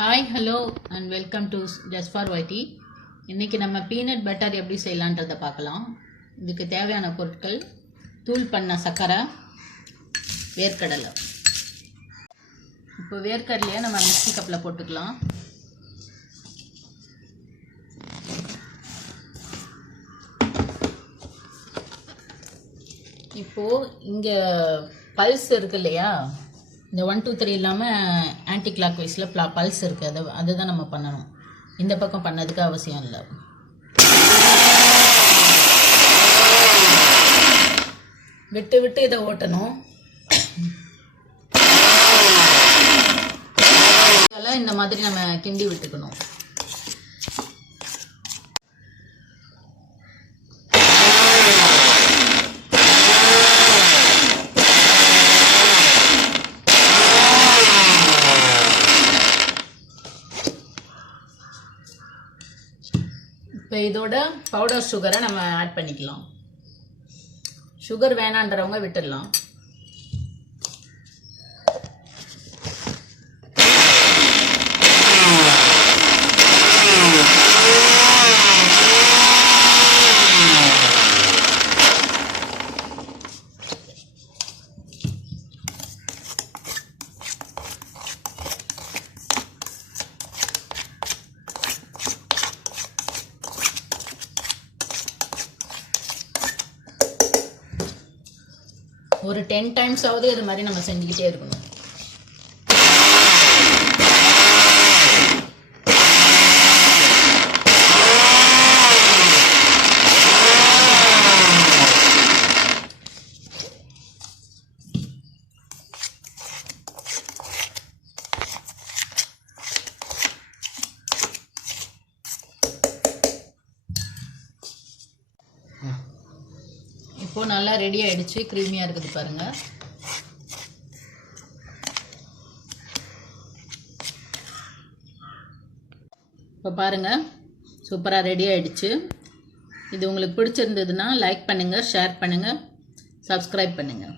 Hi hello and welcome to just for YT. இன்றைக்கி நம்ம peanut butter எப்படி செய்யலான்றதை பார்க்கலாம். இதுக்கு தேவையான பொருட்கள்: தூள் பண்ண சர்க்கரை, வேர்க்கடலை. இப்போ வேர்க்கடலையை நம்ம மிக்ஸி கப்பில் போட்டுக்கலாம். இப்போது இங்கே பல்ஸ் இருக்கு இல்லையா, இந்த 1 2 3 இல்லாமல் ஆன்டி கிளாக் வைஸில் பல்ஸ் இருக்குது. அதுதான் நம்ம பண்ணணும். இந்த பக்கம் பண்ணதுக்கு அவசியம் இல்லை. விட்டு விட்டு இதை ஓட்டணும். இதெல்லாம் இந்த மாதிரி நம்ம கிண்டி விட்டுக்கணும். இப்போ இதோட பவுடர் சுகரை நம்ம ஆட் பண்ணிக்கலாம். சுகர் வேணான்றவங்க விட்டுடலாம். ஒரு 10 times ஆவது இது மாதிரி நம்ம செஞ்சுக்கிட்டே இருக்கணும். இப்போ நல்லா ரெடி ஆயிடுச்சு. க்ரீமியாக இருக்குது பாருங்க. இப்போ பாருங்க, சூப்பராக ரெடி ஆயிடுச்சு. இது உங்களுக்கு பிடிச்சிருந்ததுன்னா லைக் பண்ணுங்கள், ஷேர் பண்ணுங்கள், சப்ஸ்கிரைப் பண்ணுங்கள்.